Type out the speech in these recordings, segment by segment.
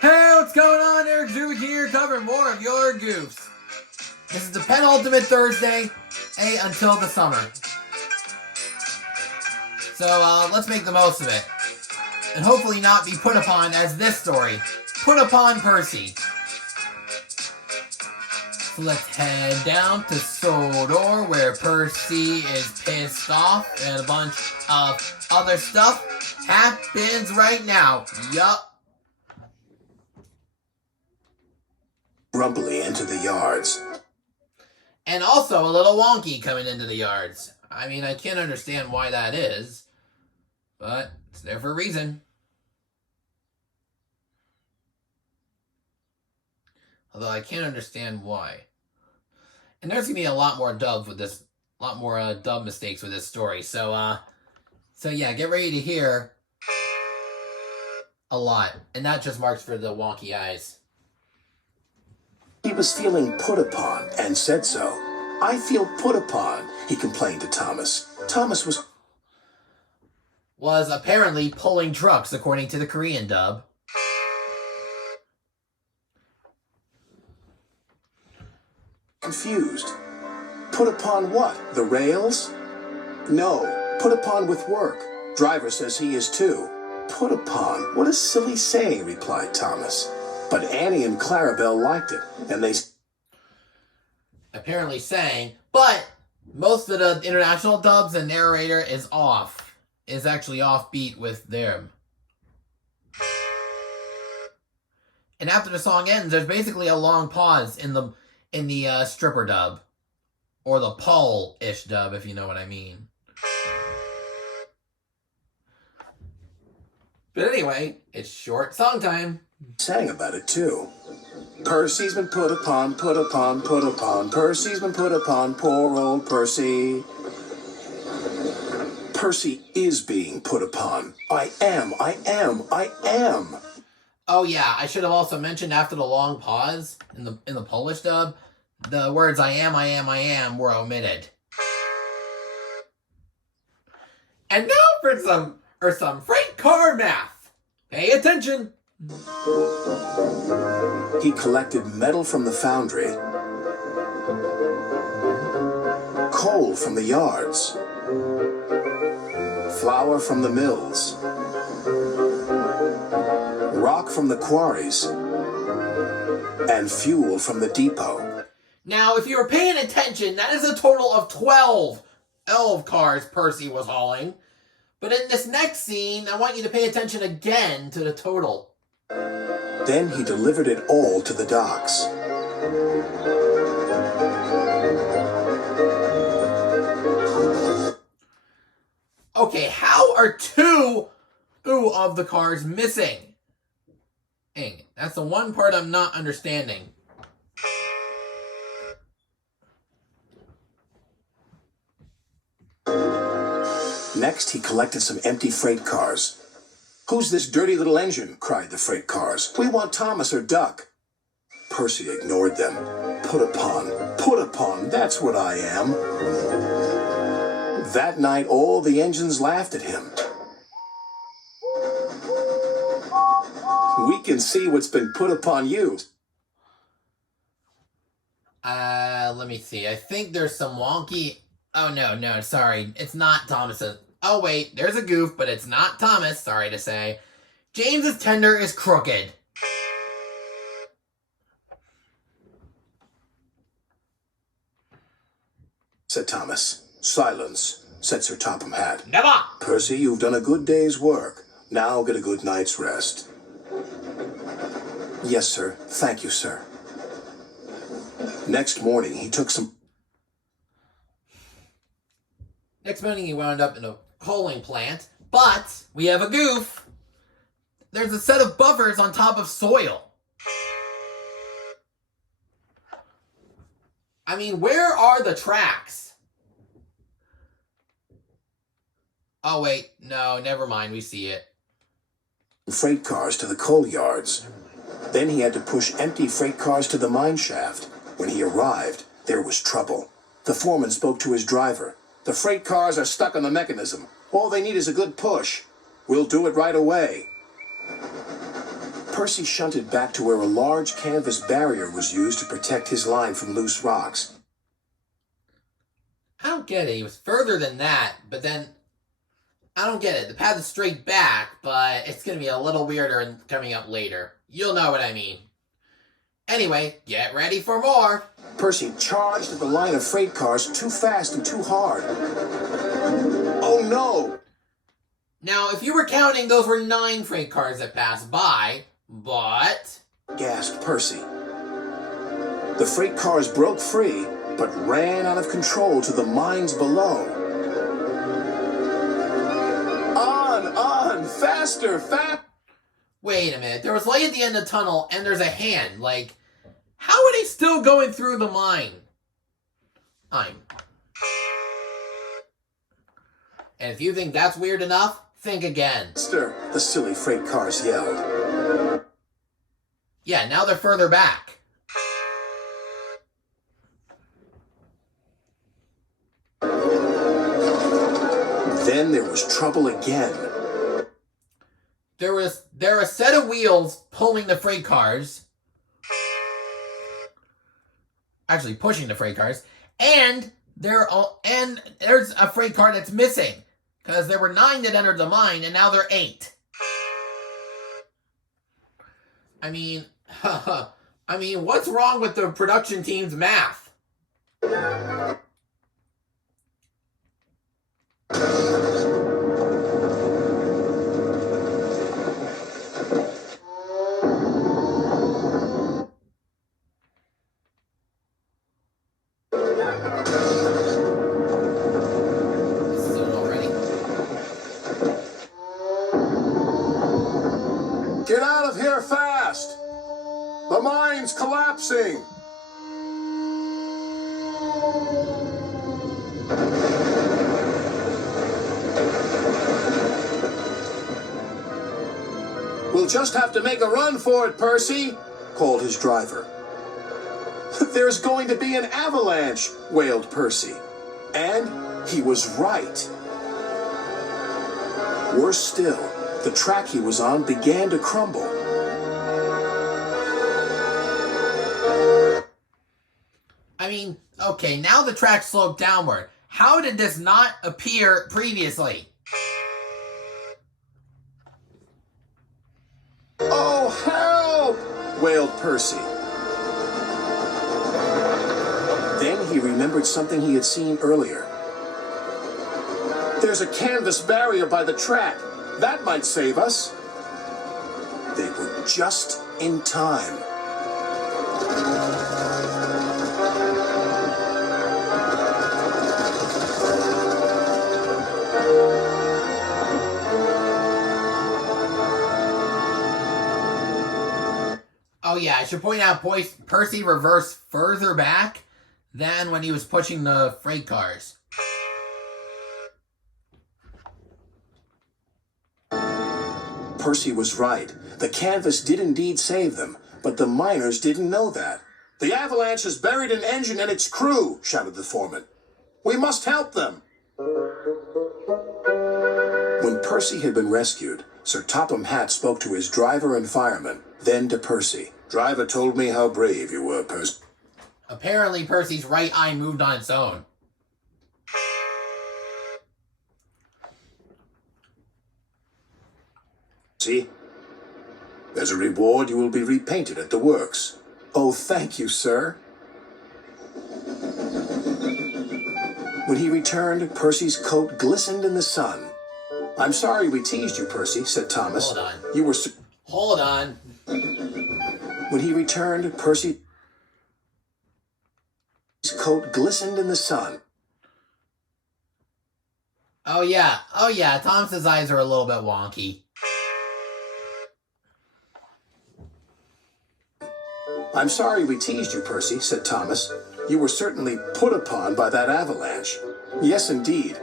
Hey, what's going on? Eric Drew here, covering more of your Goofs. This is the penultimate Thursday, until the summer. So let's make the most of it. And hopefully not be put upon as this story. Put upon Percy. So let's head down to Sodor, where Percy is pissed off and a bunch of other stuff happens right now. Yup. Grumpily into the yards. And also a little wonky coming into the yards. I mean, I can't understand why that is, but it's there for a reason. Although I can't understand why. And there's gonna be a lot more dub with this, dub mistakes with this story. So yeah, get ready to hear a lot, and that just marks for the wonky eyes. He was feeling put upon and said so. I feel put upon, he complained to Thomas. Thomas was apparently pulling trucks, according to the Korean dub. Confused. Put upon what? The rails? No, put upon with work. Driver says he is too. Put upon? What a silly saying, replied Thomas. But Annie and Clarabelle liked it, and they apparently sang, but most of the international dubs, the narrator is actually offbeat with them. And after the song ends, there's basically a long pause in the stripper dub, or the Paul-ish dub, if you know what I mean. But anyway, it's short song time. Sang about it too. Percy's been put upon, put upon, put upon. Percy's been put upon, poor old Percy. Percy is being put upon. I am. Oh yeah, I should have also mentioned after the long pause in the Polish dub, the words I am were omitted. And now for some freight car math. Pay attention. He collected metal from the foundry, coal from the yards, flour from the mills, rock from the quarries, and fuel from the depot. Now, if you were paying attention, that is a total of 12 cars Percy was hauling. But in this next scene, I want you to pay attention again to the total. Then he delivered it all to the docks. Okay, how are two of the cars missing? Dang, that's the one part I'm not understanding. Next, he collected some empty freight cars. Who's this dirty little engine? Cried the freight cars. We want Thomas or Duck. Percy ignored them. Put upon, that's what I am. That night, all the engines laughed at him. We can see what's been put upon you. Let me see. I think there's some wonky... Oh, no, sorry. It's not Thomas's. Oh, wait, there's a goof, but it's not Thomas, sorry to say. James's tender is crooked. Said Thomas. Silence, said Sir Topham Hatt. Never! Percy, you've done a good day's work. Now get a good night's rest. Yes, sir. Thank you, sir. Next morning, he took some... Next morning, he wound up in a coaling plant, but we have a goof. There's a set of buffers on top of soil. I mean, where are the tracks? Oh, wait. No, never mind. We see it. Freight cars to the coal yards. Then he had to push empty freight cars to the mine shaft. When he arrived, there was trouble. The foreman spoke to his driver. The freight cars are stuck on the mechanism. All they need is a good push. We'll do it right away. Percy shunted back to where a large canvas barrier was used to protect his line from loose rocks. I don't get it. He was further than that, but then... I don't get it. The path is straight back, but it's going to be a little weirder coming up later. You'll know what I mean. Anyway, get ready for more. Percy charged at the line of freight cars too fast and too hard. Oh no! Now, if you were counting, those were 9 freight cars that passed by, but... gasped Percy. The freight cars broke free, but ran out of control to the mines below. On! Faster! Wait a minute. There was light at the end of the tunnel, and there's a hand. Like, how are they still going through the mine? And if you think that's weird enough, think again. Faster! The silly freight cars yelled. Yeah, now they're further back. Then there was trouble again. There were a set of wheels pulling the freight cars. Actually, pushing the freight cars. And there's a freight car that's missing. Because there were 9 that entered the mine, and now there are 8. I mean, what's wrong with the production team's math? Get out of here fast! The mine's collapsing! We'll just have to make a run for it, Percy, called his driver. There's going to be an avalanche, wailed Percy. And he was right. Worse still, the track he was on began to crumble. I mean, okay, now the track sloped downward. How did this not appear previously? Oh, help! Wailed Percy. Then he remembered something he had seen earlier. There's a canvas barrier by the track. That might save us. They were just in time. Oh yeah, I should point out Percy reversed further back than when he was pushing the freight cars. Percy was right. The canvas did indeed save them, but the miners didn't know that. The Avalanche has buried an engine and its crew, shouted the foreman. We must help them. When Percy had been rescued, Sir Topham Hatt spoke to his driver and fireman, then to Percy. Driver told me how brave you were, Percy. Apparently Percy's right eye moved on its own. See? As a reward, you will be repainted at the works. Oh, thank you, sir. When he returned, Percy's coat glistened in the sun. I'm sorry we teased you, Percy, said Thomas. Hold on. You were... Hold on. When he returned, Percy's coat glistened in the sun. Oh yeah, Thomas's eyes are a little bit wonky. I'm sorry we teased you, Percy, said Thomas. You were certainly put upon by that avalanche. Yes, indeed.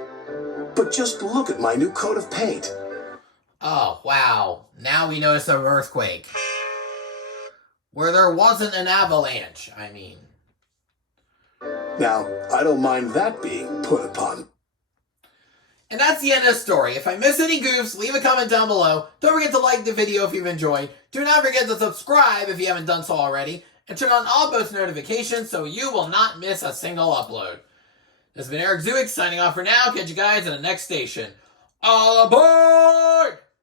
But just look at my new coat of paint. Oh, wow. Now we notice an earthquake. Where there wasn't an avalanche, I mean. Now, I don't mind that being put upon. And that's the end of the story. If I miss any goofs, leave a comment down below. Don't forget to like the video if you've enjoyed. Do not forget to subscribe if you haven't done so already. And turn on all post notifications so you will not miss a single upload. This has been Eric Zuick signing off for now. Catch you guys at the next station. All aboard!